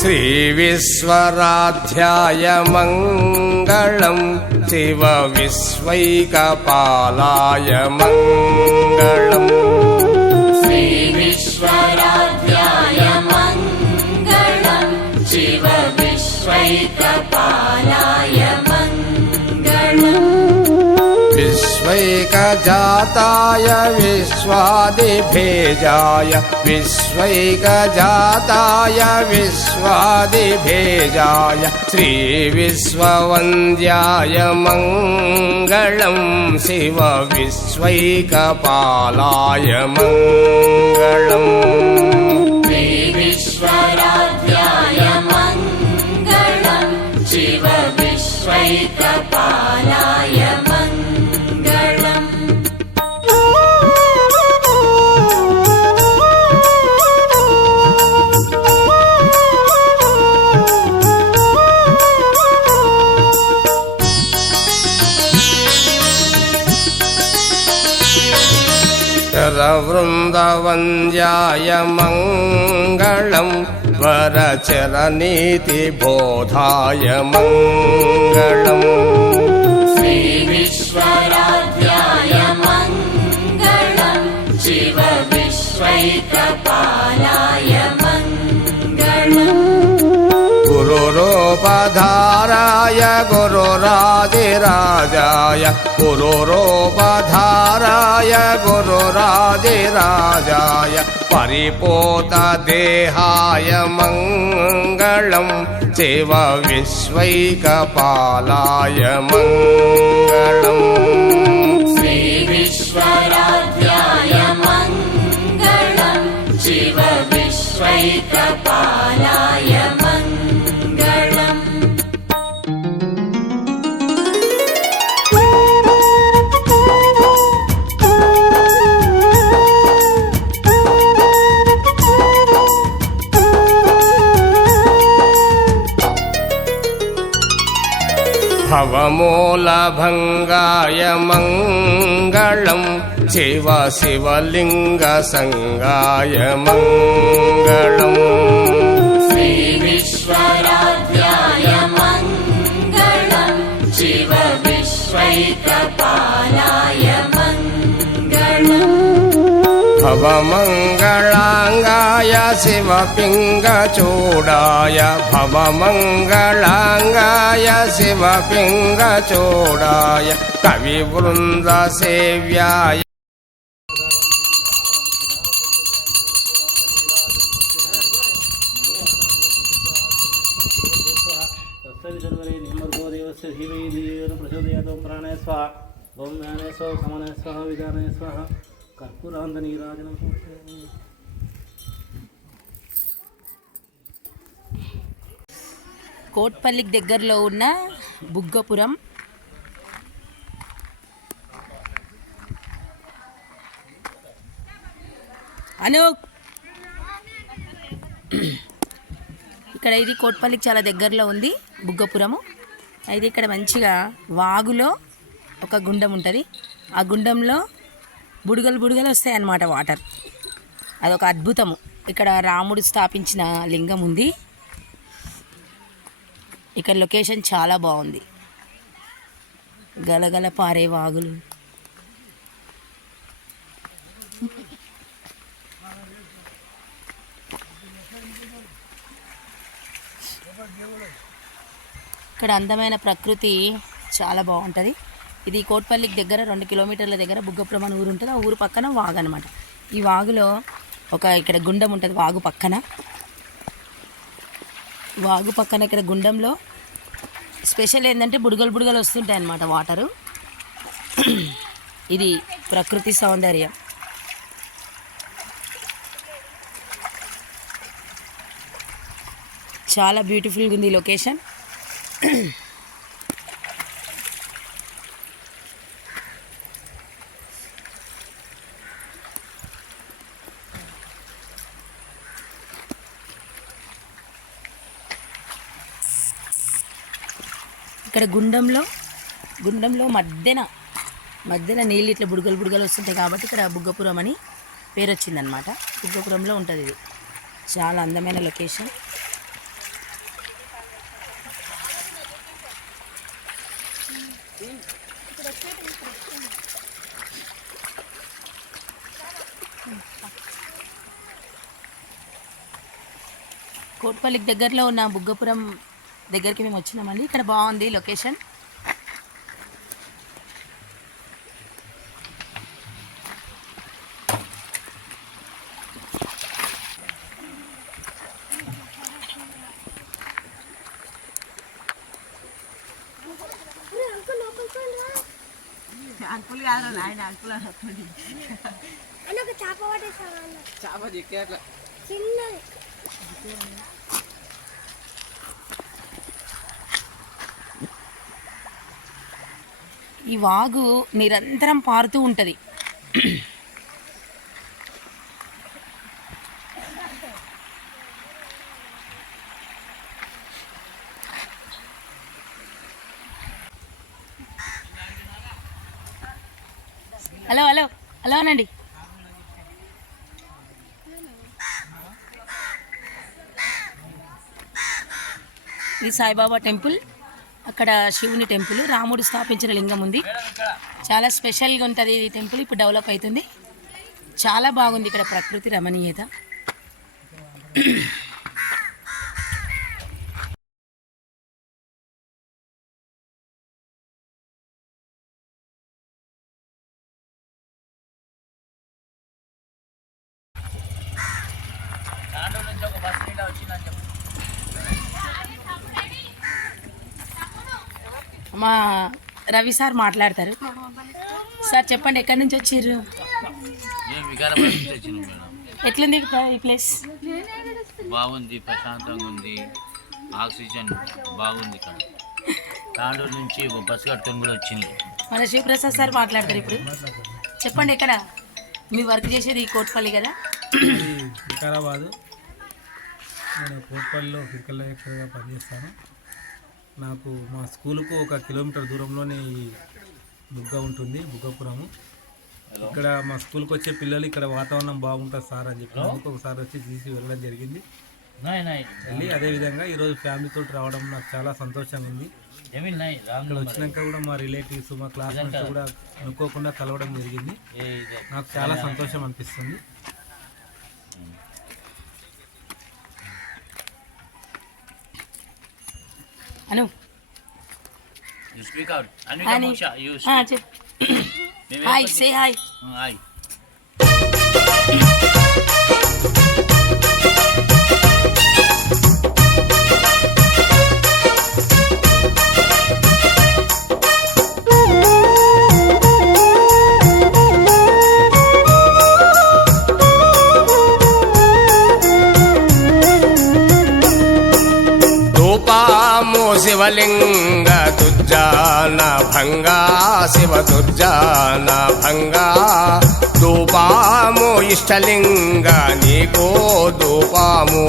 శ్రీ విశ్వరాధ్యాయ మంగళం శివ విశ్వైకపాలాయ మంగళం శ్రీ విశ్వరాధ్యాయ మంగళం శివ విశ్వైకపాలాయ మంగళం విశ్వైకజాతాయ విశ్వాదిభేజాయ విశ్వైకజాతాయ విశ్వాదిభేజాయ శ్రీ విశ్వవంద్యాయ మంగళం శివ విశ్వైకపాలాయ మంగళం శ్రీ విశ్వరాధ్యాయ మంగళం శివ విశ్వైకపాలాయ మంగళం వృందవంద్యాయ మంగళం వరచరనీతిబోధాయ మంగళం శ్రీ విశ్వరాధ్యాయ మంగళం శివ విశ్వైకపాలాయ మంగళం గురురూపధారాయ గురురాజిరాజాయ గురురూపధారాయ గురురాజిరాజాయ పరిపోతదేహాయ మంగళం శివ విశ్వైకపాలాయ మంగళం శ్రీ విశ్వరాధ్యాయ మంగళం శివ విశ్వైకపాలాయ మంగళం భవమూలభంగాయ మంగళం శివ శివలింగసంగాయ మంగళం శ్రీ విశ్వరాధ్యాయ మంగళం శివ విశ్వైకపాలాయ మంగళం భవమంగళాంగాయ శివపింగచూడాయ భవమంగళాంగాయ శివపింగచూడాయ కవివృందసేవ్యాయ ఓం జ్ఞానే స్వ సమనే స్వ విధానే స్వ కర్పూరాంత నీరాజనం. కోట్పల్లికి దగ్గరలో ఉన్న బుగ్గపురం అను ఇక్కడ ఇది కోట్పల్లికి చాలా దగ్గరలో ఉంది బుగ్గపురము. అయితే ఇక్కడ మంచిగా వాగులో ఒక గుండం ఉంటుంది. ఆ గుండంలో బుడగలు బుడగలు వస్తాయి అన్నమాట వాటర్. అదొక అద్భుతము. ఇక్కడ రాముడు స్థాపించిన లింగం ఉంది. ఇక్కడ లొకేషన్ చాలా బాగుంది. గలగల పారే వాగులు. ఇక్కడ అందమైన ప్రకృతి చాలా బాగుంటుంది. ఇది కోట్పల్లికి దగ్గర 2 కిలోమీటర్ల దగ్గర బుగ్గపురం అని ఊరు ఉంటుంది. ఆ ఊరు పక్కన వాగు అనమాట. ఈ వాగులో ఇక్కడ గుండం ఉంటుంది. వాగు పక్కన ఇక్కడ గుండంలో స్పెషల్ ఏంటంటే బుడగలు బుడగలు వస్తుంటాయి అన్నమాట వాటరు. ఇది ప్రకృతి సౌందర్యం. చాలా బ్యూటిఫుల్గా ఉంది లొకేషన్. ఇక్కడ గుండంలో మధ్యన నీళ్ళు ఇట్లా బుడగలు వస్తుంటాయి కాబట్టి ఇక్కడ బుగ్గపురం అని పేరు వచ్చిందనమాట. బుగ్గపురంలో ఉంటుంది. ఇది చాలా అందమైన లొకేషన్. కోట్పల్లికి దగ్గరలో ఉన్న బుగ్గపురం దగ్గరికి మేము వచ్చినామండి. ఇక్కడ బాగుంది లొకేషన్. ఈ వాగు నిరంతరం పారుతూ ఉంటుంది. హలో హలో హలో అనండి. ఇది సాయిబాబా టెంపుల్, అక్కడ శివుని టెంపుల్, రాముడు స్థాపించిన లింగం ఉంది. చాలా స్పెషల్గా ఉంటుంది ఈ టెంపుల్. ఇప్పుడు డెవలప్ అవుతుంది, చాలా బాగుంది ఇక్కడ ప్రకృతి రమణీయత. మా రవి సార్ మాట్లాడతారు. సార్ చెప్పండి, ఎక్కడి నుంచి వచ్చారు? ఎట్లుంది ఈ ప్లేస్? బాగుంది, ప్రశాంతంగా ఉంది, ఆక్సిజన్ బాగుంది. ఇక్కడ తాండూరు నుంచి బస్సు కట్టుకొని కూడా వచ్చింది. మన శివప్రసాద్ సార్ మాట్లాడతారు ఇప్పుడు. చెప్పండి, ఎక్కడ మీ వర్క్ చేసేది? ఈ కోట్పల్లి కదా? వికారాబాదు. నేను కోట్పల్లిలో ఫిజికల్ లెక్చరర్గా పనిచేస్తాను. నాకు మా స్కూలుకు 1 కిలోమీటర్ దూరంలోనే ఈ బుగ్గ ఉంటుంది, బుగ్గపురము. ఇక్కడ మా స్కూల్కి వచ్చే పిల్లలు ఇక్కడ వాతావరణం బాగుంటుంది సార్ అని చెప్పినందుకు ఒకసారి వచ్చి తీసి వెళ్ళడం జరిగింది. వెళ్ళి అదేవిధంగా ఈరోజు ఫ్యామిలీతో రావడం నాకు చాలా సంతోషంగా ఉంది. ఇక్కడ వచ్చినాక కూడా మా రిలేటివ్స్, మా క్లాస్మేట్స్ కూడా అనుకోకుండా కలవడం జరిగింది. నాకు చాలా సంతోషం అనిపిస్తుంది. అను హాయ్, సే హాయ్. శివలింగ దుర్జాన భంగా, శివ దుర్జాన భంగా. ధూపాము ఇష్టలింగ నీకో ధూపాము.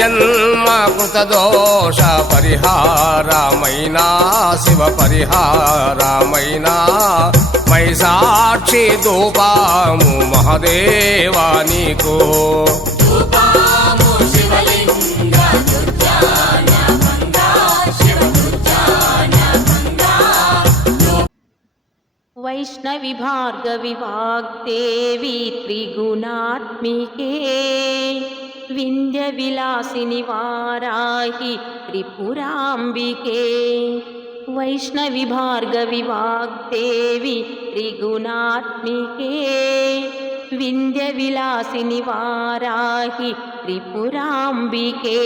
జన్మ కృత దోష పరిహారమైనా, శివ పరిహారమైనా. మై సాక్షి ధూపాము మహదేవా నీకు. వైష్ణవి భార్గవి వాగ్దేవి త్రిగుణాత్మికే, వింధ్య విలాసిని వారాహి త్రిపురాంబికే. వైష్ణవి భార్గవి వాగ్దేవి త్రిగుణాత్మికే, వింధ్య విలాసిని వారాహి త్రిపురాంబికే.